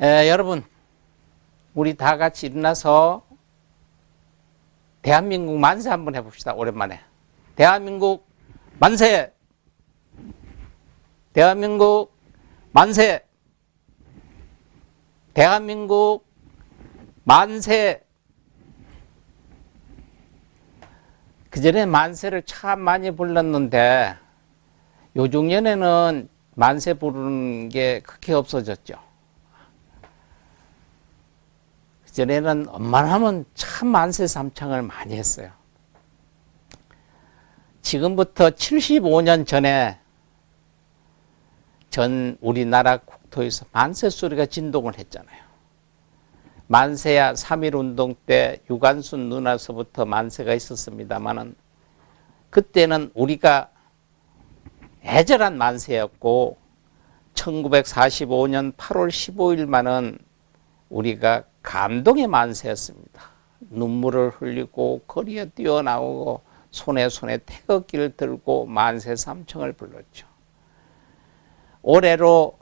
여러분, 우리 다 같이 일어나서 대한민국 만세 한번 해봅시다. 오랜만에. 대한민국 만세! 대한민국 만세! 대한민국 만세! 그전에 만세를 참 많이 불렀는데 요중년에는 만세 부르는 게 크게 없어졌죠. 그전에는 웬만하면 참 만세 삼창을 많이 했어요. 지금부터 75년 전에 전 우리나라 국토에서 만세 소리가 진동을 했잖아요. 만세야 3.1운동 때 유관순 누나서부터 만세가 있었습니다만은 그때는 우리가 애절한 만세였고 1945년 8월 15일만은 우리가 감동의 만세였습니다. 눈물을 흘리고 거리에 뛰어나오고 손에 태극기를 들고 만세 삼청을 불렀죠. 올해로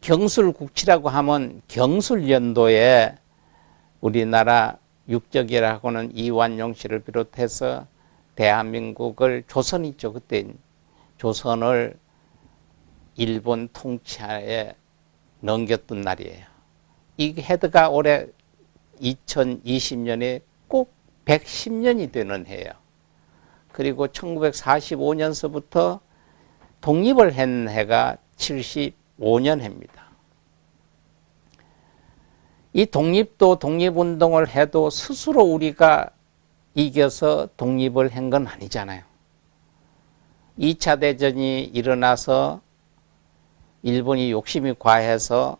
경술국치라고 하면 경술연도에 우리나라 육적이라고는 이완용 씨를 비롯해서 대한민국을 조선이죠. 그때 조선을 일본 통치하에 넘겼던 날이에요. 이 해가 올해 2020년에 꼭 110년이 되는 해예요. 그리고 1945년서부터 독립을 한 해가 75년 해입니다. 이 독립도 독립운동을 해도 스스로 우리가 이겨서 독립을 한 건 아니잖아요. 2차 대전이 일어나서 일본이 욕심이 과해서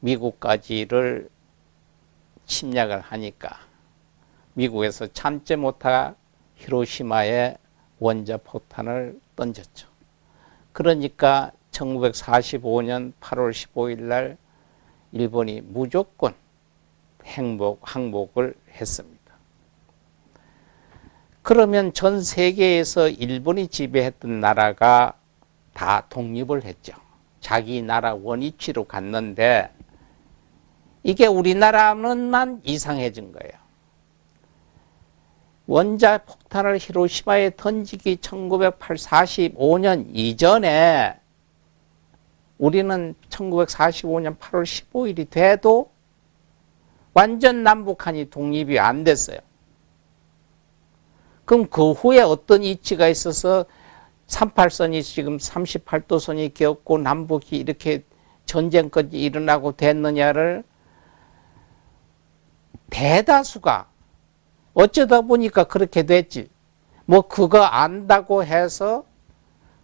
미국까지를 침략을 하니까 미국에서 참지 못하 히로시마에 원자폭탄을 던졌죠. 그러니까 1945년 8월 15일 날 일본이 무조건 항복을 했습니다. 그러면 전 세계에서 일본이 지배했던 나라가 다 독립을 했죠. 자기 나라 원위치로 갔는데 이게 우리나라는만 이상해진 거예요. 원자폭탄을 히로시마에 던지기 1945년 이전에 우리는 1945년 8월 15일이 돼도 완전 남북한이 독립이 안 됐어요. 그럼 그 후에 어떤 이치가 있어서 38선이 지금 38도선이 되었고 남북이 이렇게 전쟁까지 일어나고 됐느냐를 대다수가 어쩌다 보니까 그렇게 됐지. 뭐 그거 안다고 해서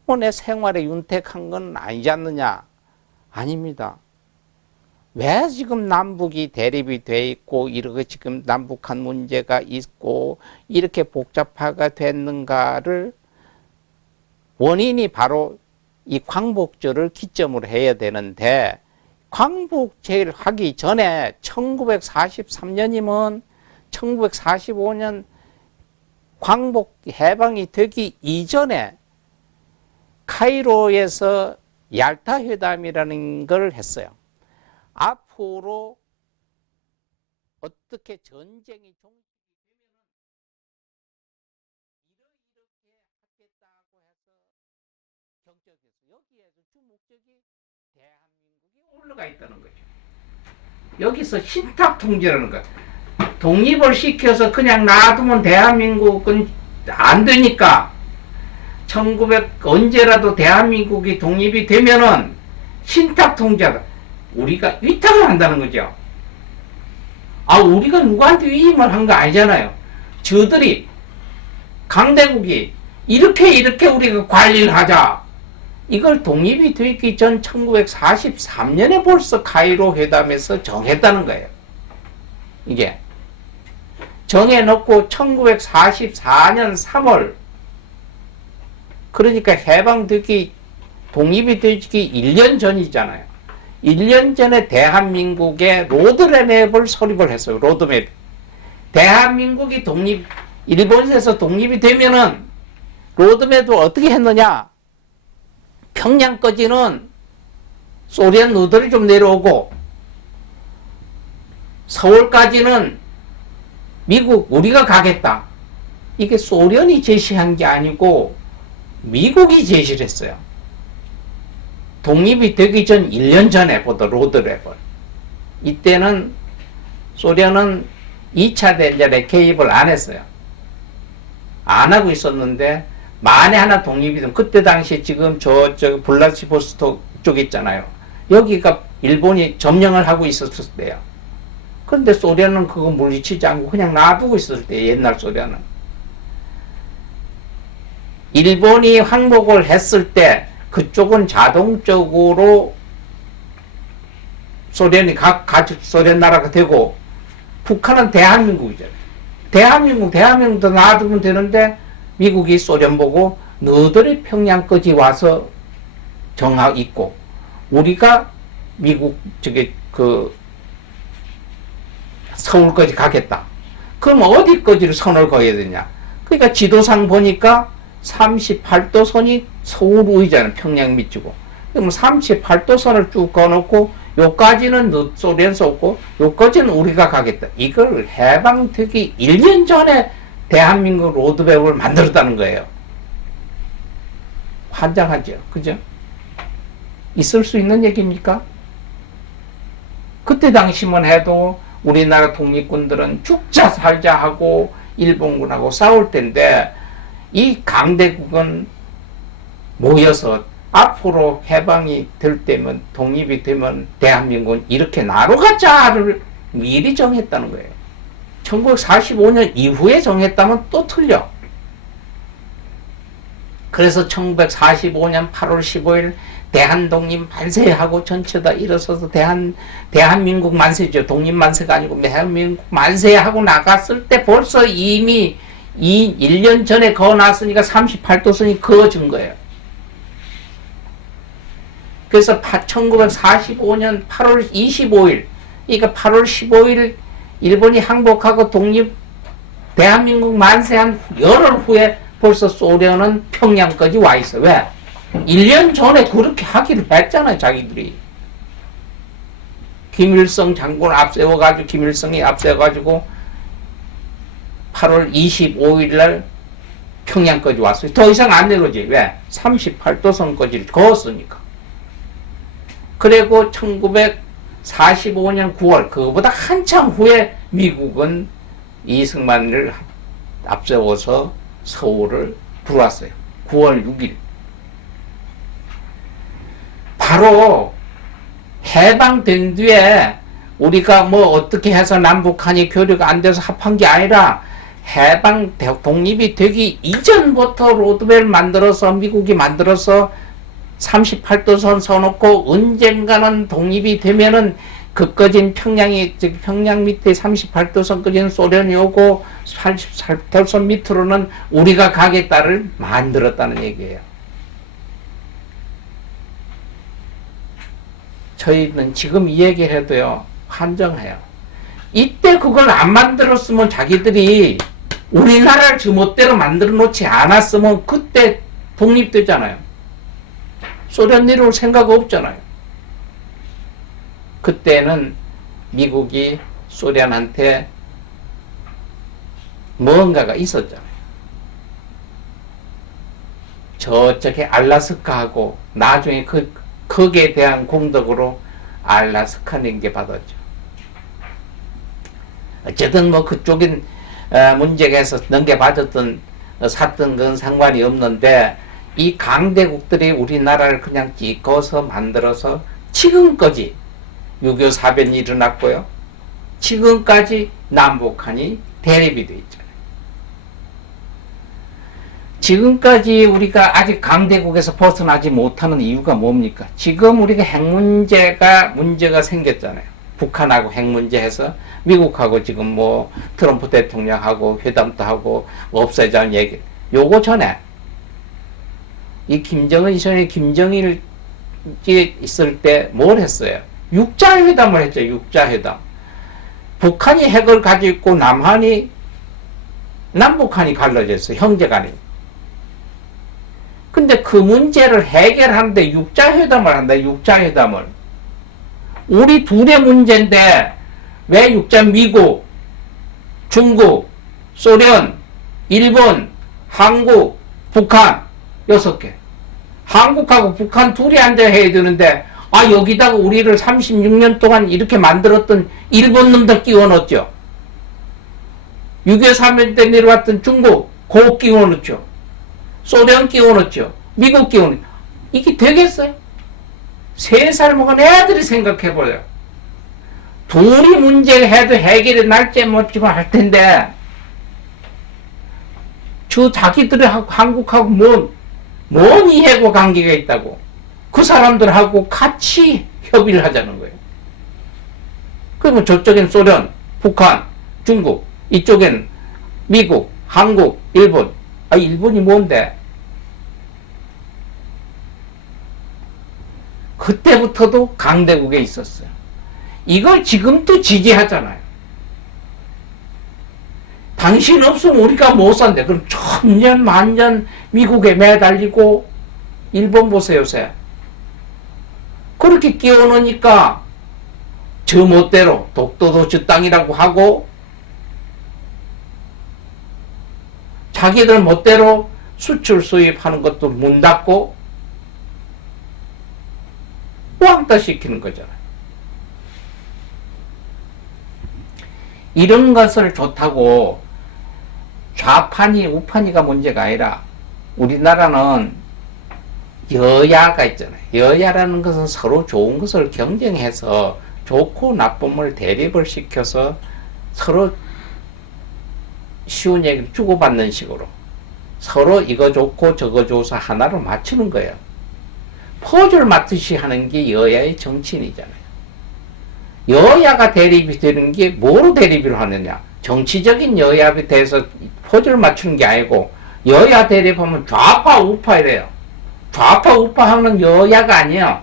뭐 내 생활에 윤택한 건 아니지 않느냐. 아닙니다. 왜 지금 남북이 대립이 돼 있고 이렇게 지금 남북한 문제가 있고 이렇게 복잡화가 됐는가를 원인이 바로 이 광복절을 기점으로 해야 되는데 광복제를 하기 전에 1943년이면 1945년 광복 해방이 되기 이전에 카이로에서 얄타 회담이라는 걸 했어요. 앞으로 어떻게 전쟁이 종식이 되면 이렇게 하겠다고 해서 경적에서 여기에서 주 목적이 대한민국이 올라가 있다는 거죠. 여기서 신탁 통제라는 거. 독립을 시켜서 그냥 놔두면 대한민국은 안 되니까 1900 언제라도 대한민국이 독립이 되면은 신탁 통제다. 우리가 위탁을 한다는 거죠. 우리가 누구한테 위임을 한 거 아니잖아요. 저들이 강대국이 이렇게 우리가 관리를 하자. 이걸 독립이 되기 전 1943년에 벌써 카이로 회담에서 정했다는 거예요. 이게 정해놓고 1944년 3월 그러니까 해방되기 독립이 되기 1년 전이잖아요. 1년 전에 대한민국의 로드맵을 설립을 했어요. 로드맵. 대한민국이 일본에서 독립이 되면은 로드맵을 어떻게 했느냐? 평양까지는 소련 너들이 좀 내려오고 서울까지는 미국 우리가 가겠다. 이게 소련이 제시한 게 아니고 미국이 제시를 했어요. 독립이 되기 전 1년 전에 보다 로드맵을. 이때는 소련은 2차 대전에 개입을 안 했어요. 안 하고 있었는데 만에 하나 독립이 되면 그때 당시에 지금 저 블라디보스토크 쪽 있잖아요. 여기가 일본이 점령을 하고 있었을 때요. 그런데 소련은 그거 물리치지 않고 그냥 놔두고 있었을 때 옛날 소련은. 일본이 항복을 했을 때 그쪽은 자동적으로 소련이 소련 나라가 되고 북한은 대한민국이잖아요. 대한민국도 놔두면 되는데 미국이 소련 보고 너들이 평양까지 와서 정하 있고 우리가 미국 서울까지 가겠다. 그럼 어디까지를 선을 그어야 되냐? 그러니까 지도상 보니까 38도 선이 서울 우이잖아요. 평양 밑이고. 그럼 38도 선을 쭉 그어놓고 요까지는 소련 쏘고 요까지는 우리가 가겠다. 이걸 해방되기 1년 전에 대한민국 로드맵을 만들었다는 거예요. 환장하죠. 그죠? 있을 수 있는 얘기입니까? 그때 당시만 해도 우리나라 독립군들은 죽자 살자 하고 일본군하고 싸울 텐데 이 강대국은 모여서 앞으로 해방이 될 때면 독립이 되면 대한민국은 이렇게 나눠가자를 미리 정했다는 거예요. 1945년 이후에 정했다면 또 틀려. 그래서 1945년 8월 15일 대한독립 만세하고 전체 다 일어서서 대한민국 만세죠. 독립 만세가 아니고 대한민국 만세하고 나갔을 때 벌써 이미 1년 전에 그어놨으니까 38도선이 그어진 거예요. 그래서 1945년 8월 25일, 그러니까 8월 15일 일본이 항복하고 대한민국 만세한 열흘 후에 벌써 소련은 평양까지 와 있어. 왜? 1년 전에 그렇게 하기로 했잖아요, 자기들이. 김일성 장군 김일성이 앞세워가지고 8월 25일 날 평양까지 왔어요. 더 이상 안 내려오지. 왜? 38도선까지를 그었으니까. 그리고 1945년 9월, 그거보다 한참 후에 미국은 이승만을 앞세워서 서울을 들어왔어요. 9월 6일. 바로 해방된 뒤에 우리가 뭐 어떻게 해서 남북한이 교류가 안 돼서 합한 게 아니라 독립이 되기 이전부터 로드맵을 만들어서 미국이 만들어서 38도선 서놓고 언젠가는 독립이 되면은 그까진 평양 밑에 38도선까지는 소련이 오고 38도선 밑으로는 우리가 가겠다를 만들었다는 얘기예요. 저희는 지금 이 얘기를 해도요, 환정해요. 이때 그걸 안 만들었으면 자기들이 우리나라를 지멋대로 만들어 놓지 않았으면 그때 독립되잖아요. 소련 내려올 생각 없잖아요. 그때는 미국이 소련한테 뭔가가 있었잖아요. 저쪽에 알라스카하고 나중에 거기에 대한 공덕으로 알라스카 냉게 받았죠. 어쨌든 뭐 그쪽인 문제가 해서 넘겨받았던 샀던 건 상관이 없는데 이 강대국들이 우리나라를 그냥 찍어서 만들어서 지금까지 6.25 사변이 일어났고요. 지금까지 남북한이 대립이 되어 있잖아요. 지금까지 우리가 아직 강대국에서 벗어나지 못하는 이유가 뭡니까? 지금 우리가 핵 문제가 생겼잖아요. 북한하고 핵 문제 해서 미국하고 지금 뭐 트럼프 대통령하고 회담도 하고 없애자는 얘기. 요거 전에 이 김정일 있을 때 뭘 했어요? 육자회담을 했죠. 육자회담. 북한이 핵을 가지고 있고 남북한이 갈라졌어요. 형제간에. 근데 그 문제를 해결하는데 육자회담을 한다. 육자회담을. 우리 둘의 문제인데 왜 육자 미국, 중국, 소련, 일본, 한국, 북한 6개. 한국하고 북한 둘이 앉아 해야 되는데 여기다가 우리를 36년 동안 이렇게 만들었던 일본 놈들 끼워 넣었죠. 6.25 때 내려왔던 중국 그거 끼워 넣었죠. 소련 끼워 넣었죠. 미국 끼워 넣었죠. 이게 되겠어요? 3살 먹은 애들이 생각해보려. 둘이 문제를 해도 해결이 날지 못지만 할 텐데 자기들이 한국하고 뭔 이해고 관계가 있다고 그 사람들하고 같이 협의를 하자는 거예요. 그러면 저쪽엔 소련, 북한, 중국, 이쪽엔 미국, 한국, 일본. 일본이 뭔데? 그때부터도 강대국에 있었어요. 이걸 지금도 지지하잖아요. 당신 없으면 우리가 못 산대. 그럼 천년 만년 미국에 매달리고 일본 보세요, 요새. 그렇게 끼워놓으니까 저 멋대로 독도도 저 땅이라고 하고 자기들 멋대로 수출 수입하는 것도 문 닫고 왕따 시키는 거잖아요. 이런 것을 좋다고 좌판이 우판이가 문제가 아니라 우리나라는 여야가 있잖아요. 여야라는 것은 서로 좋은 것을 경쟁해서 좋고 나쁨을 대립을 시켜서 서로 쉬운 얘기를 주고받는 식으로 서로 이거 좋고 저거 좋아서 하나로 맞추는 거예요. 퍼즐 맞듯이 하는 게 여야의 정치인이잖아요. 여야가 대립이 되는 게 뭐로 대립을 하느냐? 정치적인 여야에 대해서 퍼즐 맞추는 게 아니고 여야 대립하면 좌파 우파 이래요. 좌파 우파 하는 여야가 아니에요.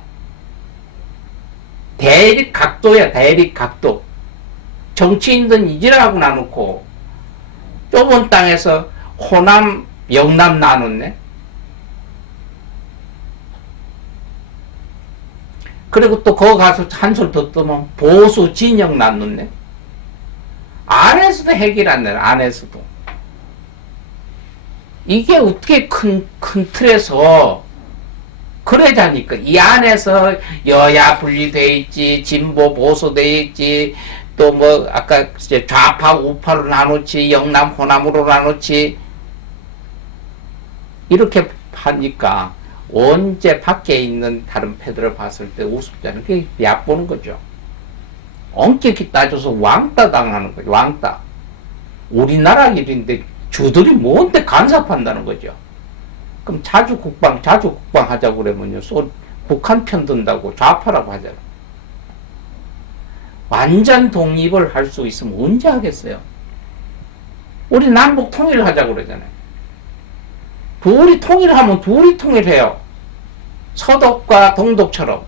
대립 각도야. 대립 각도. 정치인들 이지라고 나놓고 좁은 땅에서 호남 영남 나눴네. 그리고 또 거기 가서 한술 더 뜨면 보수 진영 나눴네. 안에서도 해결 안 돼요. 안에서도. 이게 어떻게 큰 틀에서 그러자니까. 이 안에서 여야 분리되어 있지, 진보 보수 되어 있지, 또 뭐 아까 좌파 우파로 나누지, 영남 호남으로 나누지, 이렇게 하니까 언제 밖에 있는 다른 패들을 봤을 때 우습잖아요. 그게 얕보는 거죠. 엄격히 따져서 왕따 당하는 거죠. 왕따. 우리나라 일인데 주들이 뭔데 간섭한다는 거죠. 그럼 자주 국방 하자고 그러면요. 북한 편 든다고 좌파라고 하잖아요. 완전 독립을 할 수 있으면 언제 하겠어요? 우리 남북 통일하자고 그러잖아요. 둘이 통일하면 둘이 통일해요. 서독과 동독처럼.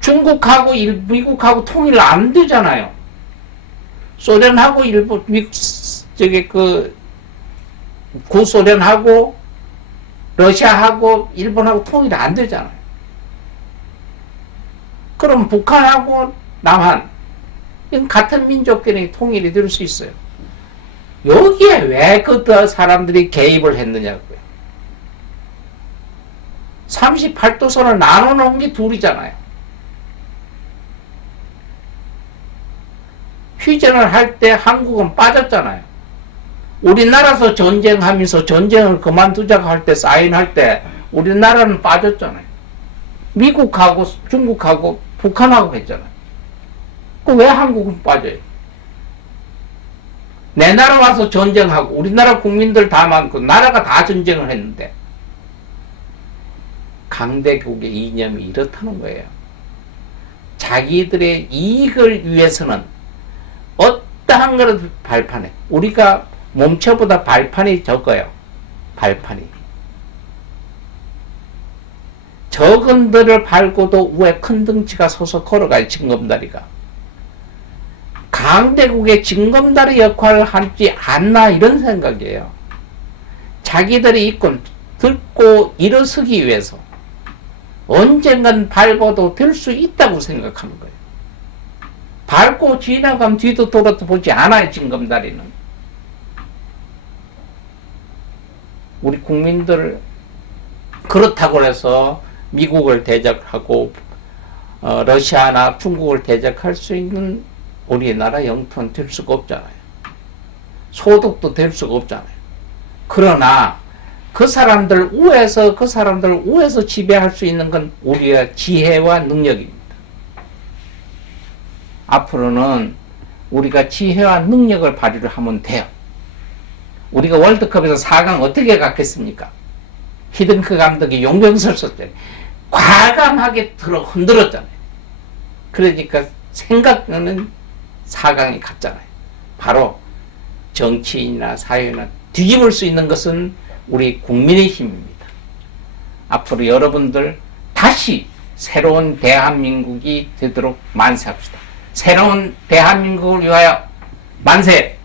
중국하고 미국하고 통일 안 되잖아요. 소련하고 일본, 구소련하고 러시아하고 일본하고 통일 안 되잖아요. 그럼 북한하고 남한, 이건 같은 민족끼리 통일이 될 수 있어요. 여기에 왜 그 사람들이 개입을 했느냐고요. 38도선을 나눠놓은 게 둘이잖아요. 휴전을 할 때 한국은 빠졌잖아요. 우리나라에서 전쟁하면서 전쟁을 그만두자고 할 때 사인할 때 우리나라는 빠졌잖아요. 미국하고 중국하고 북한하고 했잖아요. 그 왜 한국은 빠져요? 내 나라 와서 전쟁하고 우리나라 국민들 다 많고 나라가 다 전쟁을 했는데 강대국의 이념이 이렇다는 거예요. 자기들의 이익을 위해서는 어떠한 거라도 발판에, 우리가 몸체보다 발판이 적어요. 발판이. 적은 들을 밟고도 위에 큰 덩치가 서서 걸어가요. 징검다리가. 강대국의 징검다리 역할을 하지 않나 이런 생각이에요. 자기들이 있고 듣고 일어서기 위해서 언젠간 밟아도 될 수 있다고 생각하는 거예요. 밟고 지나가면 뒤도 돌아도 보지 않아요, 징검다리는. 우리 국민들 그렇다고 해서 미국을 대적하고 러시아나 중국을 대적할 수 있는 우리나라 영토는 될 수가 없잖아요. 소득도 될 수가 없잖아요. 그러나 그 사람들 우에서 지배할 수 있는 건 우리의 지혜와 능력입니다. 앞으로는 우리가 지혜와 능력을 발휘를 하면 돼요. 우리가 월드컵에서 4강 어떻게 갔겠습니까? 히딩크 감독이 용병설 썼을 때 과감하게 흔들었잖아요. 그러니까 생각하는 4강에 갔잖아요. 바로 정치인이나 사회나 뒤집을 수 있는 것은 우리 국민의 힘입니다. 앞으로 여러분들 다시 새로운 대한민국이 되도록 만세합시다. 새로운 대한민국을 위하여 만세!